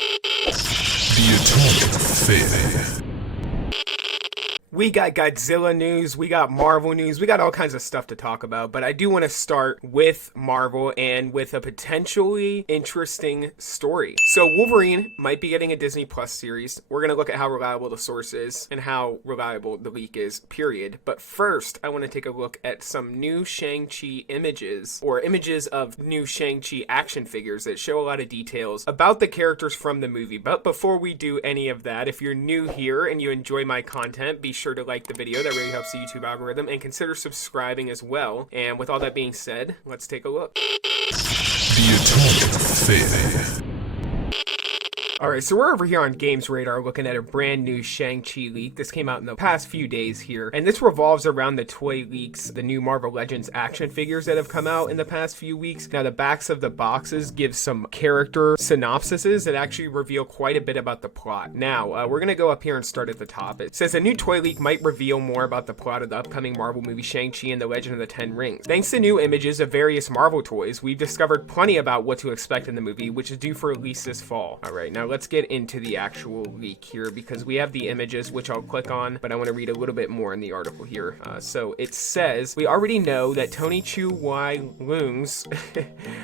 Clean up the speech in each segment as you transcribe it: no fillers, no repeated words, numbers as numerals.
The Atomic Faith. We got Godzilla news, we got Marvel news, we got all kinds of stuff to talk about, but I do want to start with Marvel and with a potentially interesting story. So Wolverine might be getting a Disney Plus series. We're going to look at how reliable the source is and how reliable the leak is, period. But first, I want to take a look at some new Shang-Chi images, or images of new Shang-Chi action figures that show a lot of details about the characters from the movie. But before we do any of that, if you're new here and you enjoy my content, be sure to like the video. That really helps the YouTube algorithm, and consider subscribing as well. And with all that being said, let's take a look. The Atomic Faith. Alright, so we're over here on Games Radar looking at a brand new Shang-Chi leak. This came out in the past few days here, and this revolves around the toy leaks, the new Marvel Legends action figures that have come out in the past few weeks. Now, the backs of the boxes give some character synopsises that actually reveal quite a bit about the plot. Now, we're going to go up here and start at the top. It says a new toy leak might reveal more about the plot of the upcoming Marvel movie Shang-Chi and the Legend of the Ten Rings. Thanks to new images of various Marvel toys, we've discovered plenty about what to expect in the movie, which is due for release this fall. Alright, now let's get into the actual leak here, because we have the images, which I'll click on, but I want to read a little bit more in the article here. So it says, we already know that Tony Chu Wai Lung's,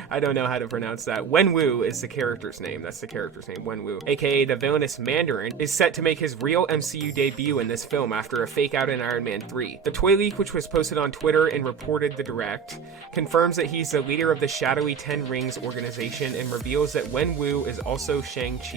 I don't know how to pronounce that, Wenwu is the character's name. That's the character's name, Wenwu, aka the villainous Mandarin, is set to make his real MCU debut in this film after a fake out in Iron Man 3. The toy leak, which was posted on Twitter and reported the direct, confirms that he's the leader of the shadowy Ten Rings organization and reveals that Wenwu is also Shang-Chi's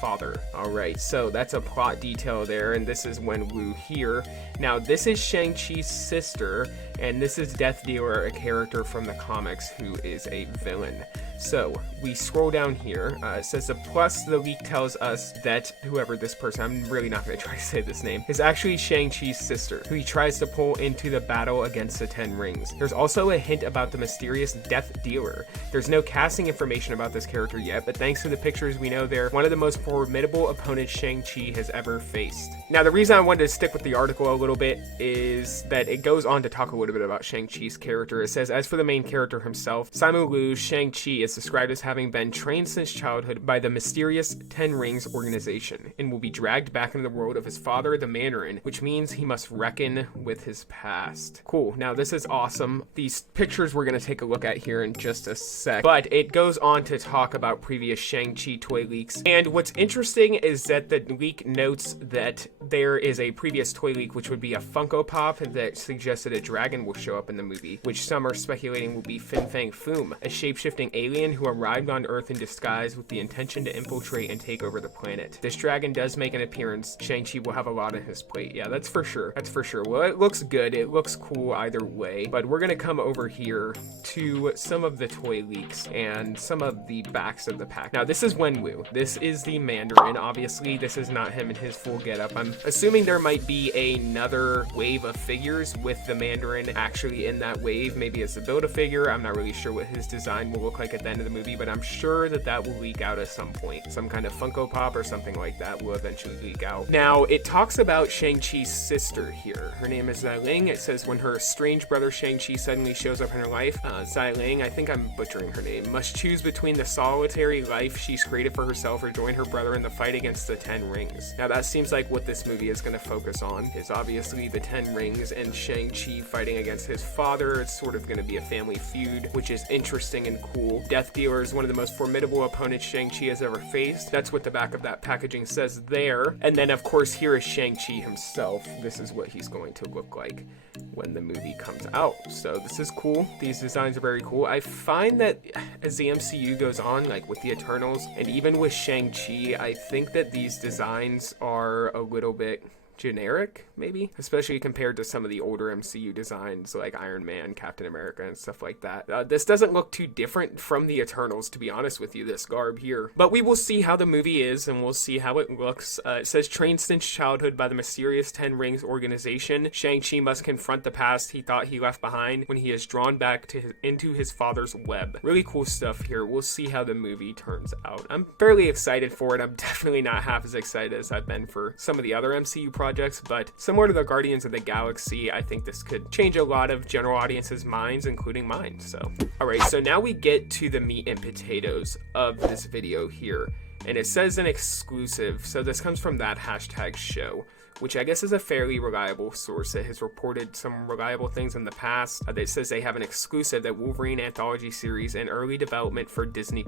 father. Alright, so that's a plot detail there, and this is Wenwu here. Now, this is Shang-Chi's sister, and this is Death Dealer, a character from the comics who is a villain. So, we scroll down here, it says, plus the leak tells us that whoever this person, I'm really not going to try to say this name, is actually Shang-Chi's sister, who he tries to pull into the battle against the Ten Rings. There's also a hint about the mysterious Death Dealer. There's no casting information about this character yet, but thanks to the pictures we know, they're one of the most formidable opponents Shang-Chi has ever faced. Now, the reason I wanted to stick with the article a little bit is that it goes on to talk a little bit about Shang-Chi's character. It says, as for the main character himself, Simu Liu, Shang-Chi is described as having been trained since childhood by the mysterious Ten Rings organization and will be dragged back into the world of his father, the Mandarin, which means he must reckon with his past. Cool. Now, this is awesome. These pictures we're going to take a look at here in just a sec, but it goes on to talk about previous Shang-Chi toy leaks. And what's interesting is that the leak notes that there is a previous toy leak, which would be a Funko Pop that suggested a dragon will show up in the movie, which some are speculating will be Fin Fang Foom, a shape-shifting alien who arrived on Earth in disguise with the intention to infiltrate and take over the planet. This dragon does make an appearance. Shang-Chi will have a lot on his plate. Yeah, that's for sure. That's for sure. Well, it looks good. It looks cool either way. But we're going to come over here to some of the toy leaks and some of the backs of the pack. Now, this is Wenwu. This is the Mandarin. Obviously, this is not him in his full getup. I'm assuming there might be another wave of figures with the Mandarin actually in that wave. Maybe it's a Build-A-Figure. I'm not really sure what his design will look like at the end of the movie, but I'm sure that that will leak out at some point. Some kind of Funko Pop or something like that will eventually leak out. Now, it talks about Shang-Chi's sister here. Her name is Xialing. It says when her estranged brother Shang-Chi suddenly shows up in her life, Xialing, I think I'm butchering her name, must choose between the solitary life she's created for herself or join her brother in the fight against the Ten Rings. Now, that seems like what this movie is going to focus on, is obviously the Ten Rings and Shang-Chi fighting against his father. It's sort of going to be a family feud, which is interesting and cool. Death Dealer is one of the most formidable opponents Shang-Chi has ever faced. That's what the back of that packaging says there. And then, of course, here is Shang-Chi himself. This is what he's going to look like when the movie comes out. So this is cool. These designs are very cool. I find that as the MCU goes on, like with the Eternals, and even with Shang-Chi, I think that these designs are a little bit generic, maybe, especially compared to some of the older MCU designs like Iron Man, Captain America, and stuff like that. This doesn't look too different from the Eternals, to be honest with you, this garb here. But we will see how the movie is, and we'll see how it looks. It says, trained since childhood by the mysterious Ten Rings organization, Shang-Chi must confront the past he thought he left behind when he is drawn back into his father's web. Really cool stuff here. We'll see how the movie turns out. I'm fairly excited for it. I'm definitely not half as excited as I've been for some of the other MCU projects, but similar to the Guardians of the Galaxy, I think this could change a lot of general audiences' minds, including mine. So, alright, so now we get to the meat and potatoes of this video here. And it says an exclusive, so this comes from that hashtag show, which I guess is a fairly reliable source that has reported some reliable things in the past. That says they have an exclusive, that Wolverine anthology series in early development for Disney+.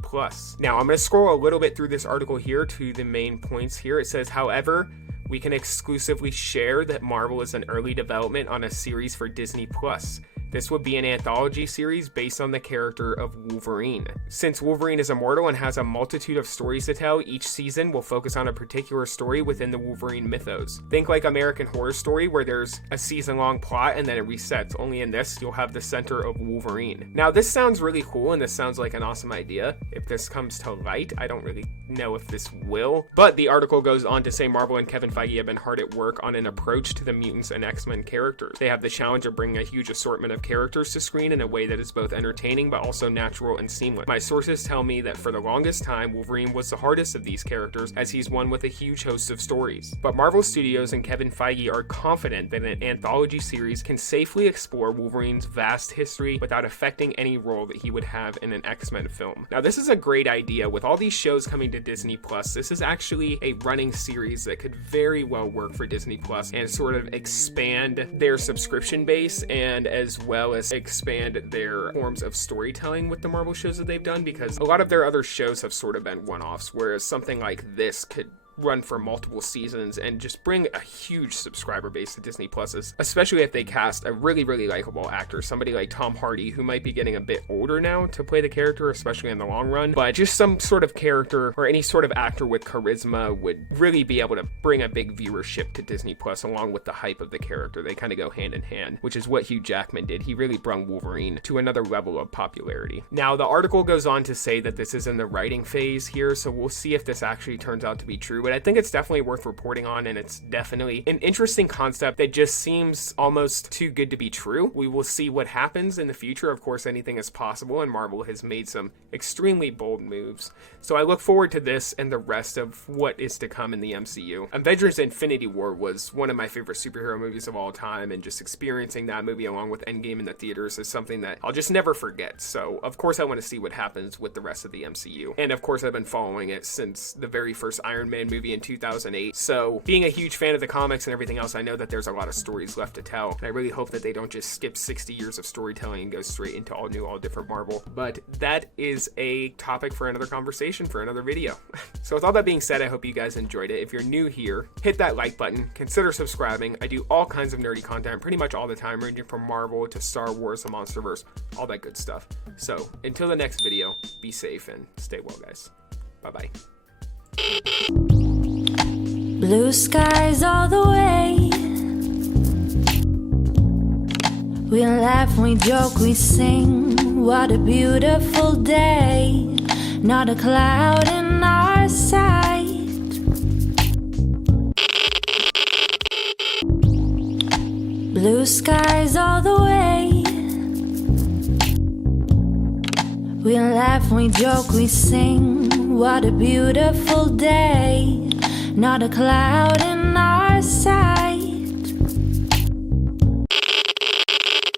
Now, I'm going to scroll a little bit through this article here to the main points here. It says, however, we can exclusively share that Marvel is in early development on a series for Disney+. This would be an anthology series based on the character of Wolverine. Since Wolverine is immortal and has a multitude of stories to tell, each season will focus on a particular story within the Wolverine mythos. Think like American Horror Story, where there's a season-long plot and then it resets. Only in this, you'll have the center of Wolverine. Now, this sounds really cool, and this sounds like an awesome idea. If this comes to light, I don't really know if this will. But the article goes on to say Marvel and Kevin Feige have been hard at work on an approach to the mutants and X-Men characters. They have the challenge of bringing a huge assortment of characters to screen in a way that is both entertaining but also natural and seamless. My sources tell me that for the longest time, Wolverine was the hardest of these characters, as he's one with a huge host of stories. But Marvel Studios and Kevin Feige are confident that an anthology series can safely explore Wolverine's vast history without affecting any role that he would have in an X-Men film. Now, this is a great idea. With all these shows coming to Disney+, this is actually a running series that could very well work for Disney+, and sort of expand their subscription base, and as well as expand their forms of storytelling with the Marvel shows that they've done, because a lot of their other shows have sort of been one-offs, whereas something like this could run for multiple seasons and just bring a huge subscriber base to Disney Plus, especially if they cast a really likable actor, somebody like Tom Hardy, who might be getting a bit older now to play the character, especially in the long run, but just some sort of character or any sort of actor with charisma would really be able to bring a big viewership to Disney Plus along with the hype of the character. They kind of go hand in hand, which is what Hugh Jackman did. He really brought Wolverine to another level of popularity. Now, the article goes on to say that this is in the writing phase here, so we'll see if this actually turns out to be true, but I think it's definitely worth reporting on, and it's definitely an interesting concept that just seems almost too good to be true. We will see what happens in the future. Of course, anything is possible, and Marvel has made some extremely bold moves. So I look forward to this and the rest of what is to come in the MCU. Avengers Infinity War was one of my favorite superhero movies of all time, and just experiencing that movie along with Endgame in the theaters is something that I'll just never forget. So of course I want to see what happens with the rest of the MCU. And of course I've been following it since the very first Iron Man movie in 2008. So being a huge fan of the comics and everything else, I know that there's a lot of stories left to tell. And I really hope that they don't just skip 60 years of storytelling and go straight into all new, all different Marvel. But that is a topic for another conversation, for another video. So with all that being said, I hope you guys enjoyed it. If you're new here, hit that like button, consider subscribing. I do all kinds of nerdy content pretty much all the time, ranging from Marvel to Star Wars, the Monsterverse, all that good stuff. So until the next video, be safe and stay well, guys. Bye-bye. Blue skies all the way. We laugh, we joke, we sing. What a beautiful day. Not a cloud in our sight. Blue skies all the way. We laugh, we joke, we sing. What a beautiful day. Not a cloud in our sight.